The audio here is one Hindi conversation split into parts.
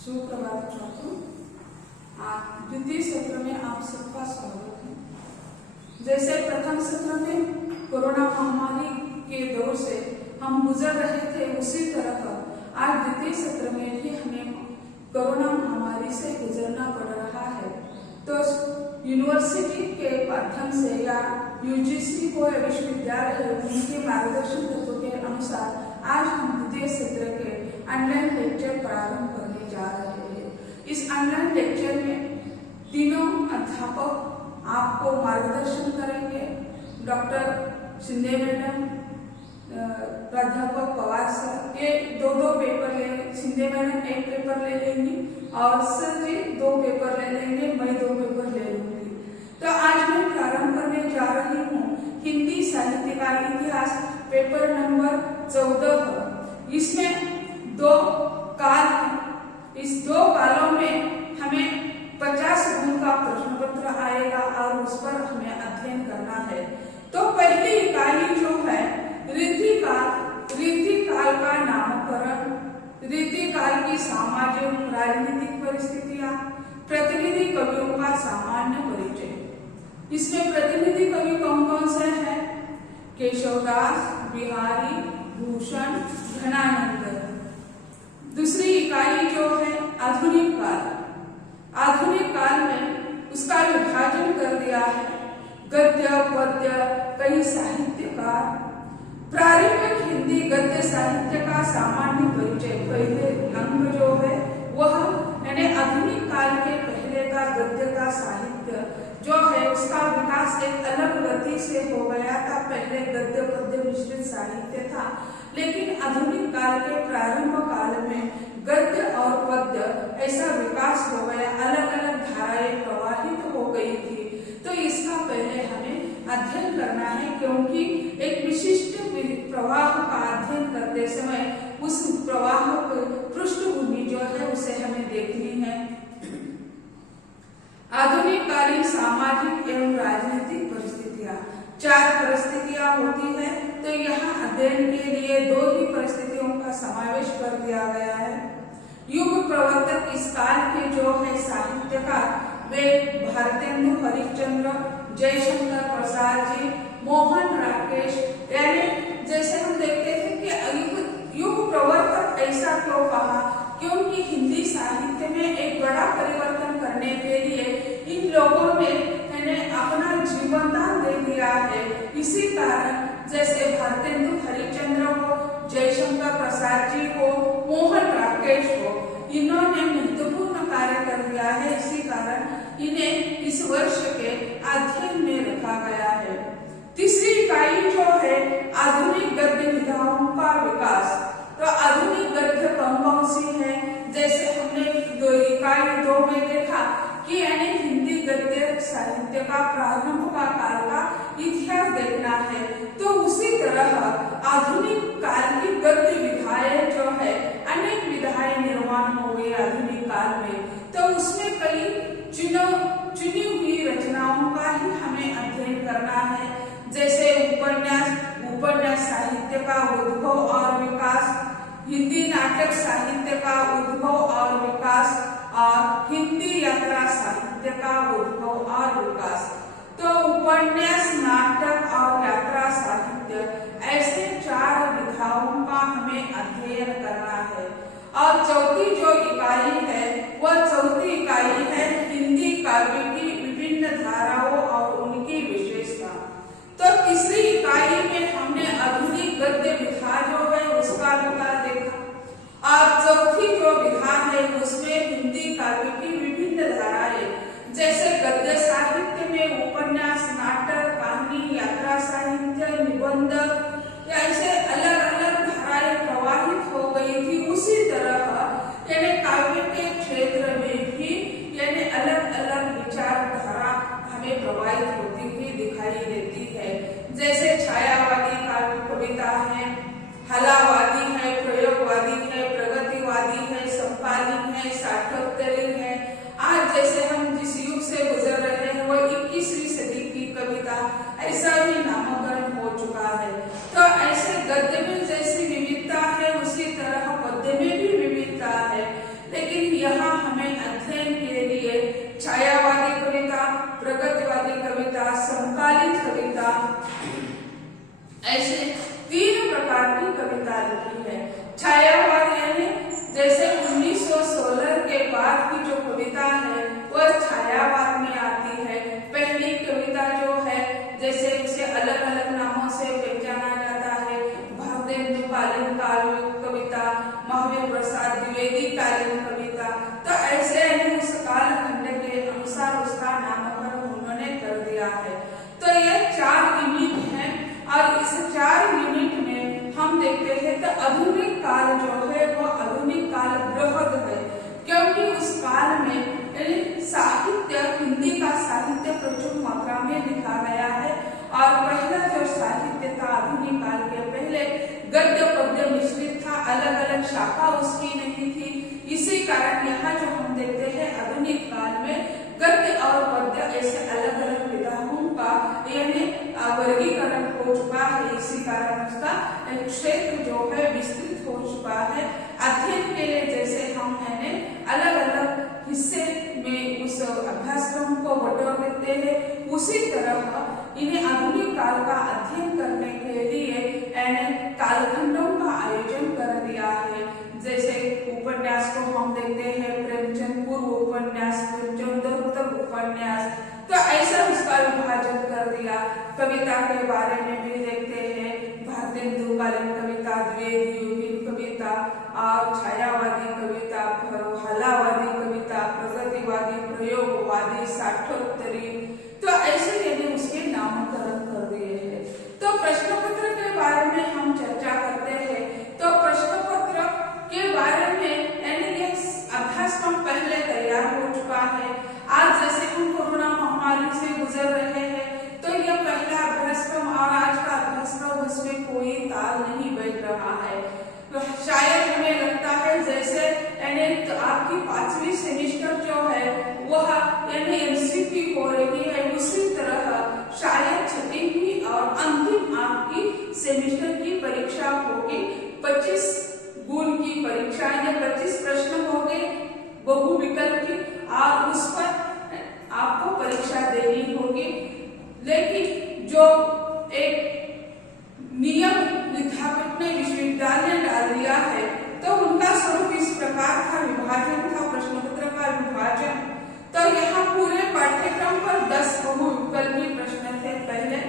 सुप्रभात छात्रों, द्वितीय सत्र में आप सबका स्वागत है। जैसे प्रथम सत्र में कोरोना महामारी के दौर से हम गुजर रहे थे, उसी तरह आज द्वितीय सत्र में भी हमें कोरोना महामारी से गुजरना पड़ रहा है। तो यूनिवर्सिटी के माध्यम से या यूजीसी को या विश्वविद्यालय है उनके मार्गदर्शन तत्वों के अनुसार आज हम द्वितीय सत्र के ऑनलाइन लेक्चर प्रारंभ करने जा रहे हैं। इस ऑनलाइन लेक्चर में तीनों अध्यापक आपको मार्गदर्शन करेंगे। डॉक्टर शिंदे मैडम, प्राध्यापक पवार सर, ये दो पेपर ले, शिंदे मैडम एक पेपर ले लेंगी और सर जी 2 पेपर ले लेंगे, मैं 2 पेपर ले लूंगी। तो आज मैं प्रारंभ करने जा रही हूँ हिंदी साहित्य का इतिहास, पेपर नंबर 14। इसमें 2 काल, इस 2 कालों में हमें 50 गुण का प्रश्न पत्र आएगा और उस पर हमें अध्ययन करना है। तो पहली इकाई जो है रीतिकाल का नामकरण, रीतिकाल की सामाजिक राजनीतिक परिस्थितियां, प्रतिनिधि कवियों का सामान्य परिचय। इसमें प्रतिनिधि कवि कौन कौन से हैं? केशवदास, बिहारी, भूषण, घनानंद। दूसरी इकाई जो है आधुनिक काल। आधुनिक काल में उसका विभाजन कर दिया है, गद्य, पद्य, कई साहित्यकार। प्रारंभिक हिंदी गद्य साहित्य का सामान्य परिचय, पहले अंग जो है वह यानी आधुनिक काल के पहले का गद्य का साहित्य जो है उसका विकास एक अलग गति से हो गया था। पहले गद्य पद्य मिश्रित साहित्य था, लेकिन आधुनिक काल के प्रारंभ काल में गद्य और पद्य ऐसा विकास हो गया, अलग अलग धाराएं प्रवाहित हो गई थी। तो इसका पहले हमें अध्ययन करना है, क्योंकि एक विशिष्ट प्रवाह का अध्ययन करते समय उस प्रवाह पृष्ठभूमि जो है उसे हमें देखनी है। आधुनिक कालीन सामाजिक एवं राजनीतिक परिस्थितियां, 4 परिस्थितियां होती है। तो यहाँ अध्ययन के लिए 2 ही परिस्थितियों का समावेश कर दिया गया है। युग प्रवर्तक इस काल के जो है साहित्यकार वे भारतेंदु हरिश्चंद्र, जयशंकर प्रसाद जी, मोहन राकेश। यानी जैसे हम देखते हैं कि युग प्रवर्तक ऐसा क्यों कहा, क्योंकि हिंदी साहित्य में एक बड़ा परिवर्तन करने के लिए इन लोगों ने अपना जीवनदान दे दिया है। इसी कारण जैसे भारतेंदु हरिश्चंद्र को, जयशंकर प्रसाद जी को, मोहन राकेश को, इन्होंने महत्वपूर्ण कार्य कर दिया है। इसी कारण इन्हें इस वर्ष के अध्ययन में रखा गया है। तीसरी इकाई जो है आधुनिक गद्य विधाओं का विकास। तो आधुनिक गद्य कौन सी है? जैसे हमने इकाई 2 में देखा कि यानी हिंदी गद्य साहित्य का प्रारंभ का काल का इतिहास देखना है। तो उसी तरह आधुनिक काल की गद्य विधाएं जो है, अनेक विधाएं निर्माण हो गई आधुनिक काल में। तो उसमें कई चुनी हुई रचनाओं का ही हमें अध्ययन करना है। जैसे उपन्यास साहित्य का उद्भव और विकास, हिंदी नाटक साहित्य का उद्भव और विकास, और हिंदी यात्रा साहित्य का उद्भव और विकास। तो उपन्यास, नाटक और यात्रा साहित्य ऐसे 4 विधाओं का हमें अध्ययन करना है। और चौथी जो इकाई है वह चौथी इकाई है हिंदी काव्य की विभिन्न धाराओं और उनकी विशेषता। तो तीसरी इकाई में हमने आधुनिक गद्य विधा जो है उसका विकास देखा, और चौथी जो विधा है उसमें हिंदी काव्य की विभिन्न धाराएं, जैसे गद्य साहित्य में उपन्यास, नाटक, कहानी, यात्रा साहित्य, निबंध, ऐसे अलग अलग धाराएं प्रवाहित हो गई थी। उसी तरह यानी काव्य के क्षेत्र में भी यानी अलग अलग विचारधारा हमें प्रवाहित होती हुई दिखाई देती है। जैसे छायावादी काव्य कविता है, हलावादी है, प्रयोगवादी है, प्रगतिवादी है, समकालीन है, साठोत्तरी है। आज जैसे हम जिस युग से गुजर रहे हैं वह 21वीं सदी की कविता, ऐसा भी नामकरण हो चुका है। तो ऐसे गद्य में जैसी विविधता है उसी तरह पद्य में भी विविधता है, लेकिन यह बाद की जो कविता है वह छायावाद में आती है। पहली कविता जो है जैसे उसे अलग अलग नामों से पहचाना जाता है, भारतेंदु कालीन कविता, महावीर प्रसाद द्विवेदी कालीन कविता। तो ऐसे उस कालखंड के अनुसार उसका नामकरण उन्होंने कर दिया है। तो ये 4 यूनिट हैं और इस 4 यूनिट में हम देखते हैं तो आधुनिक काल जो है वो आधुनिक काल बृहद है, क्योंकि उस काल में साहित्य, हिंदी का साहित्य प्रचुर मात्रा में लिखा गया है। और पहला जो साहित्य था आधुनिक काल के पहले गद्य पद्य मिश्रित था, अलग अलग शाखा उसकी नहीं थी। इसी कारण यहाँ जो हम देखते हैं आधुनिक काल में गद्य और पद्य ऐसे अलग अलग विधाओं का यानी वर्गीकरण हो चुका है। इसी कारण उसका क्षेत्र जो है विस्तृत हो चुका है। अध्ययन के लिए जैसे हम अलग अलग हिस्से में उस अभ्यासक्रम को बटोर देते हैं, उसी तरह इन्हें आधुनिक काल का अध्ययन करने के लिए कालखंडों का आयोजन कर दिया है। जैसे उपन्यास को हम देखते हैं प्रेमचंद पूर्व उपन्यास, प्रेमचंदोत्तर उपन्यास, तो ऐसा उसका विभाजन कर दिया। कविता के बारे में भी देखते हैं भारतेंदु कालीन कविता, द्विवेदी कविता और छायावादी कविता, हलावादी कविता, प्रगतिवादी, प्रयोगवादी, साठोत्तरी, तो ऐसे यदि उसके नामकरण कर दिए हैं। तो प्रश्न पत्र के बारे में हम चर्चा करते हैं। तो प्रश्न पत्र के बारे में यानी यह अभ्यासक्रम पहले तैयार हो चुका है। आज जैसे हम कोरोना महामारी से गुजर रहे हैं तो यह पहला अभ्यासक्रम और आज का अभ्यासक्रम उसमें कोई ताल नहीं बज रहा है। तो शायद हमें लगता है जैसे तो आपकी 5वीं सेमेस्टर जो है वह एमसीक्यू हो रही है, उसी तरह शायद 6वीं और अंतिम आपकी सेमेस्टर की परीक्षा होगी। 25 गुण की परीक्षा है, 25 प्रश्न होंगे बहुविकल्प की और उस पर आपको परीक्षा देनी होगी। लेकिन जो एक नियम विद्यापीठ ने विश्वविद्यालय डाल दिया है तो उनका स्वरूप इस प्रकार का विभाजन था, प्रश्न पत्र का विभाजन। तो यहाँ पूरे पाठ्यक्रम पर 10 बहुविकल्पी प्रश्न थे पहले,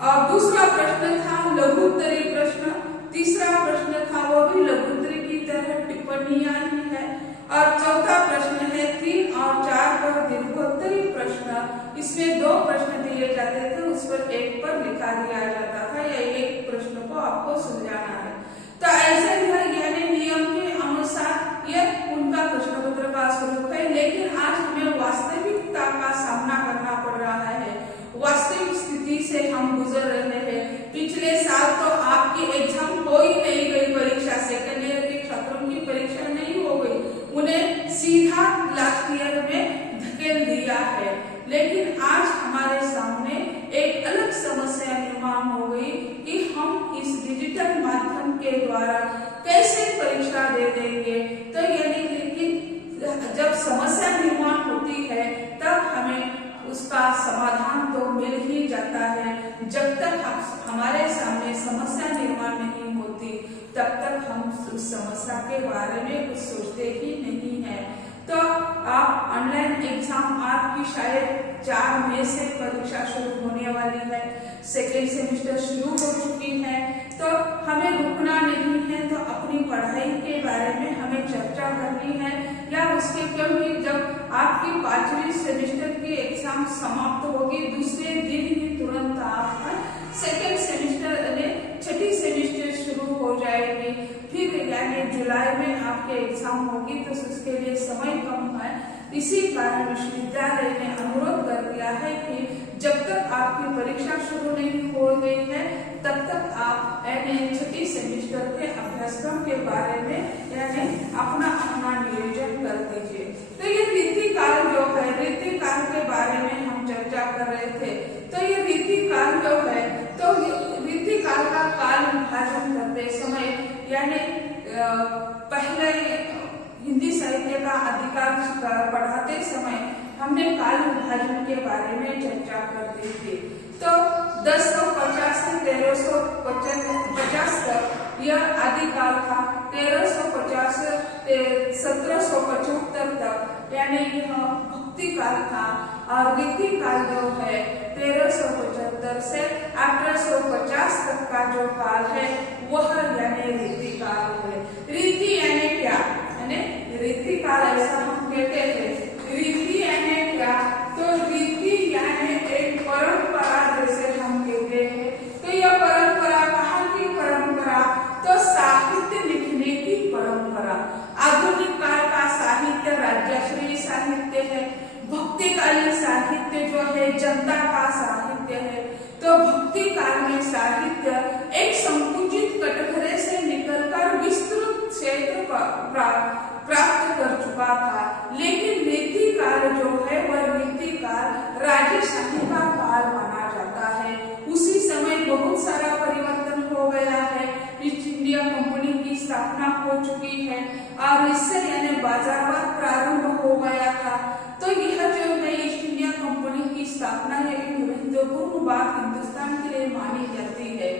और दूसरा प्रश्न था लघुत्तरी प्रश्न, तीसरा प्रश्न था वो भी लघुत्तरी की तरह टिप्पणियां ही है, और चौथा प्रश्न है 3 और 4 पर दीर्घोत्तरी प्रश्न। इसमें 2 प्रश्न दिए जाते थे, उस पर 1 पर लिखा दिया जाता था या एक प्रश्न को आपको सुलझाना है। तो ऐसे यानी नियम के अनुसार यह उनका प्रश्न पत्र का स्वरूप है। लेकिन आज हमें वास्तविकता का सामना करना पड़ रहा है, वास्तविक स्थिति से हम गुजर रहे हैं। पिछले साल तो आपकी एग्जाम हो ही नहीं गई, परीक्षा सेकेंड ईयर के छात्रों की परीक्षा नहीं हो गई, उन्हें सीधा लास्ट ईयर में धकेल दिया है। लेकिन आज हमारे सामने एक अलग समस्या निर्माण हो गई कि हम इस डिजिटल माध्यम के द्वारा कैसे परीक्षा दे देंगे। तो यानी लेकिन जब समस्या निर्माण होती है तब हमें उसका समाधान तो मिल ही जाता है। जब तक हमारे सामने समस्या निर्माण नहीं होती तब तक हम उस समस्या के बारे में कुछ सोचते ही नहीं है। तो आप ऑनलाइन एग्जाम आपकी शायद 4 मई से परीक्षा शुरू होने वाली है, सेकेंड सेमेस्टर शुरू हो चुकी है। तो हमें रुकना नहीं है, तो अपनी पढ़ाई के बारे में हमें चर्चा करनी है या उसके, क्योंकि जब आपकी 5वीं सेमेस्टर की एग्जाम समाप्त होगी दूसरे दिन ही तुरंत आपका सेकेंड सेमेस्टर 6ठी सेमेस्टर शुरू हो जाएगी। फिर यानी जुलाई में आपके एग्जाम होगी, तो उसके लिए समय कम है। इसी कारण विश्वविद्यालय ने अनुरोध कर दिया है कि जब तक आपकी परीक्षा शुरू नहीं हो गई है तब तक आप 6ठी सेमेस्टर के अभ्यासक्रम के बारे में यानी अपना नियोजन कर दीजिए। तो ये रीतिकाल जो है, रीतिकाल के बारे में हम चर्चा कर रहे थे। तो ये रीतिकाल जो है, तो रीतिकाल का काल विभाजन करते समय यानी पहले हिंदी साहित्य का अधिकार पढ़ाते समय हमने काल विभाजन के बारे में चर्चा कर दी थी। तो 1050 से 1350 तक यह आदिकाल था, 1350 से 1775 तक यानी यह भक्ति काल था और रीति काल जो है 1375 से 1850 तक का जो काल है वह यानी रीति काल है। रीति यानी क्या, यानी रीति काल ऐसा हम कहते हैं। रीति यानी क्या, तो रीति यानी एक परंपरा जैसे हम कहते हैं। तो यह परंपरा कहाँ की परंपरा, तो साहित्य लिखने की परंपरा। आधुनिक काल का साहित्य राजश्री साहित्य है, भक्तिकालीन साहित्य जो है जनता का साहित्य है। तो भक्ति काल में साहित्य एक संकुचित कटघरे से निकलकर विस्तृत क्षेत्र प्राप्त कर चुका था। लेकिन रीति काल जो है वह रीति काल राजशाही का काल माना जाता है। उसी समय बहुत सारा परिवर्तन हो गया है। ईस्ट इंडिया कंपनी की स्थापना हो चुकी है और इससे यानी बाजारवाद प्रारंभ हो गया था। तो यह जो है ईस्ट इंडिया कंपनी की स्थापना है एक महत्वपूर्ण बात हिंदुस्तान के लिए मानी जाती है।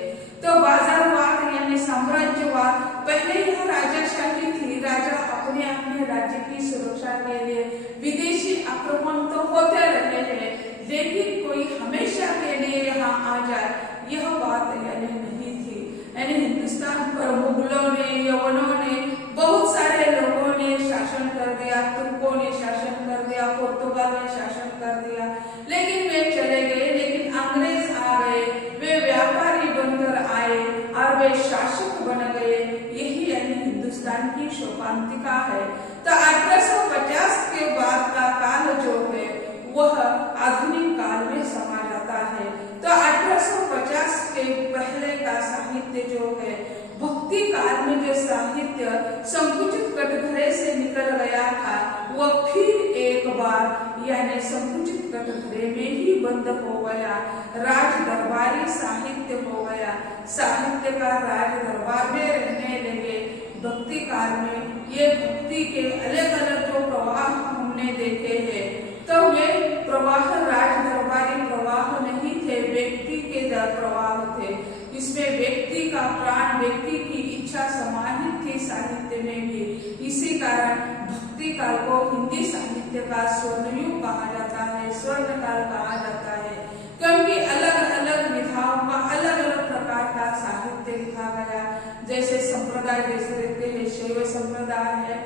तो बाजारवाद यानी साम्राज्यवाद, पहले यह राजाशाही थी। राजा अपने अपने राज्य की सुरक्षा के लिए विदेशी आक्रमण तो होते रहे हैं, लेकिन कोई हमेशा के लिए यहाँ आ जाए यह बात यानी नहीं थी। यानी हिंदुस्तान पर मुगलों ने, यवनों ने, बहुत सारे लोगों ने शासन कर दिया, तुर्कों ने शासन कर दिया, पुर्तगाल ने शासन कर दिया, लेकिन वे चले गए। लेकिन अंग्रेज आ गए, वे व्यापारी बनकर आए और वे शासक बन गए। यही यानी हिंदुस्तान की शोकांतिका है। तो 1850 के बाद का काल जो है वह आधुनिक काल में समा जाता है। तो 1850 के पहले का साहित्य जो है, भक्ति काल में जो साहित्य संकुचित कटघरे से निकल गया था वह फिर एक बार यानी संकुचित कटघरे में ही बंद हो गया। राज दरबारी साहित्य हो गया, साहित्य का राज दरबार में रहने लगे। भक्ति काल में ये भक्ति के अलग अलग जो प्रवाह हमने देखे हैं, तो वे प्रवाह राज दरबारी प्रवाह नहीं थे, व्यक्ति के प्रवाह थे। इसमें व्यक्ति का प्राण, व्यक्ति की इच्छा समाहित थी साहित्य में भी। इसी कारण भक्ति काल को हिंदी साहित्य का स्वर्णयुग कहा जाता है, स्वर्ण काल कहा जाता है, क्योंकि अलग अलग विधाओं का अलग अलग प्रकार का साहित्य लिखा गया। जैसे संप्रदाय जैसे रहते हैं, शैव संप्रदाय है,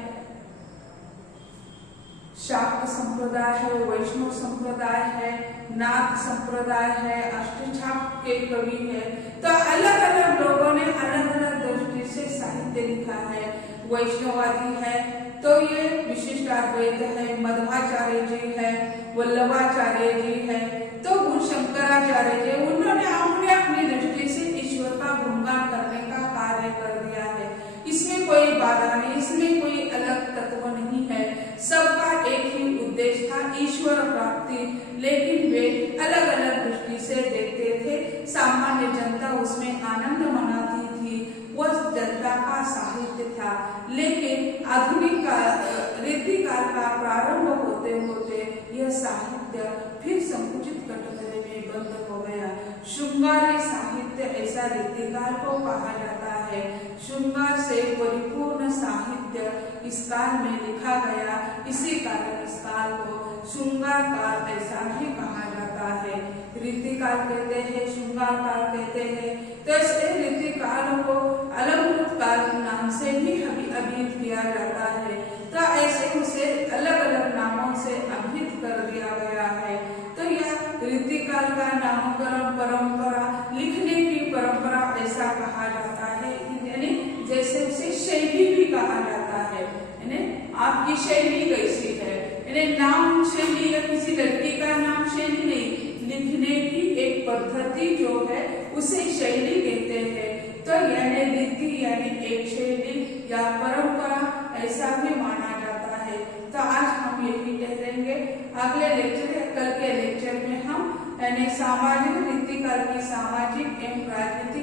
शाक्त संप्रदाय है, वैष्णव संप्रदाय है, नाथ संप्रदाय है, अष्टछाप के कवि है। तो अलग अलग लोगों ने अलग अलग दृष्टि से साहित्य लिखा है। वैष्णववादी है तो ये विशिष्ट अद्वैत है, मध्वाचार्य जी है, वल्लभाचार्य जी है, तो शंकराचार्य जी, उन्होंने अपनी अपनी दृष्टि से ईश्वर का गुणगान करने का कार्य कर दिया है। इसमें कोई बाधा नहीं, इसमें कोई अलग तत्व नहीं है, सबका एक ही उद्देश्य था, ईश्वर प्राप्ति। लेकिन वे अलग अलग दृष्टि से देखते थे। सामान्य जनता उसमें आनंद मनाती थी, वह जनता का साहित्य था। लेकिन आधुनिक रीति काल का प्रारंभ होते होते यह साहित्य फिर संकुचित कटघरे में बंद हो गया। श्रृंगारी साहित्य ऐसा रीति काल को कहा जाता है। श्रृंगार से परिपूर्ण साहित्य इस काल में लिखा गया, इसी कारण इस काल को श्रृंगार काल ऐसा ही कहा जाता है। रीति काल कहते हैं, श्रृंगार काल कहते हैं। तो इस रीति काल को अलंकृत काल नाम से भी अभिहित किया जाता है। तो ऐसे उसे अलग अलग नामों से अभिहित कर दिया गया है। तो यह रीति काल का नामकरण परंपरा, लिखने की परंपरा ऐसा कहा जाता है। यानी जैसे उसे शैली भी कहा जाता है, यानी आपकी शैली कैसी है, यानी नाम शैली या किसी लड़की का नाम शैली नहीं, लिखने की एक पद्धति जो है उसे शैली कहते हैं। तो यानी रीति यानी एक शैली या परंपरा ऐसा भी माना जाता है। तो आज हम यही कह देंगे। अगले लेक्चर या कल के लेक्चर में हम यानी सामाजिक रीति काल की सामाजिक एवं राजनीतिक